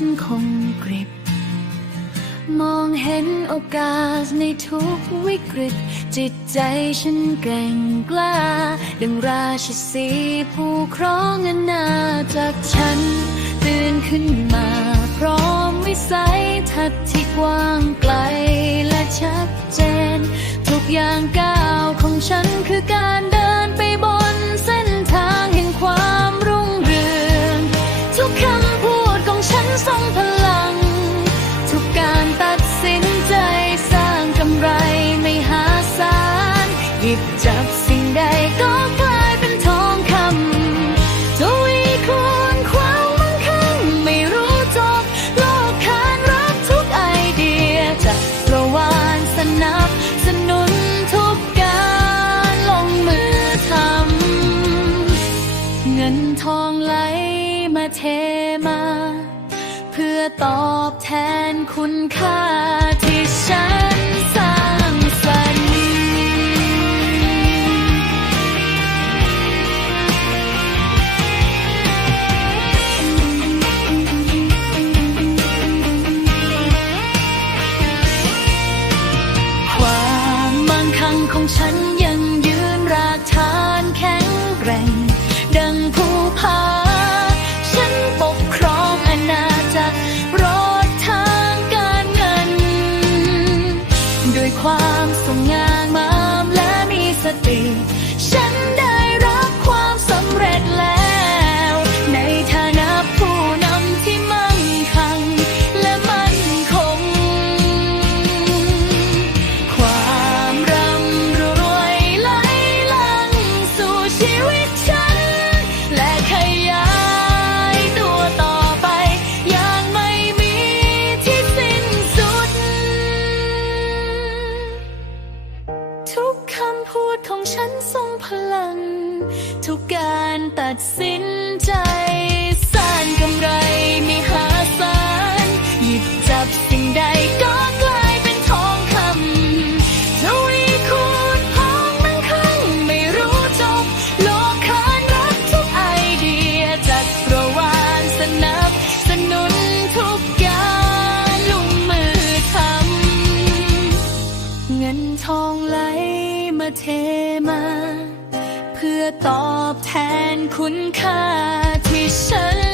ฉันคงกริบ มองเห็นโอกาสในทุกวิกฤต จิตใจฉันแกร่งกล้า ดังราชสีผู้ครองอาณาจากฉัน ตื่นขึ้นมาพร้อมวิสัยทัศน์ที่กว้างไกลและชัดเจน ทุกอย่างก้าวของฉันคือการ เทมา เพื่อตอบแทนคุณค่าที่ฉันสร้างสรรค์ความมั่งคั่งของฉัน ความสง่างามและมีสติ ฉันทรงพลัง ทุกการตัดสินใจ สร้างกำไรไม่หาศาลหยิบจับสิ่งใดก็กลายเป็นทองคำทวีคูณพองมั่งคั่งไม่รู้จบ โลกขานรับทุกไอเดียจากประวานสนับสนุนทุกการลงมือทำเงินทองไหล เทมา เพื่อตอบแทนคุณค่าที่ฉัน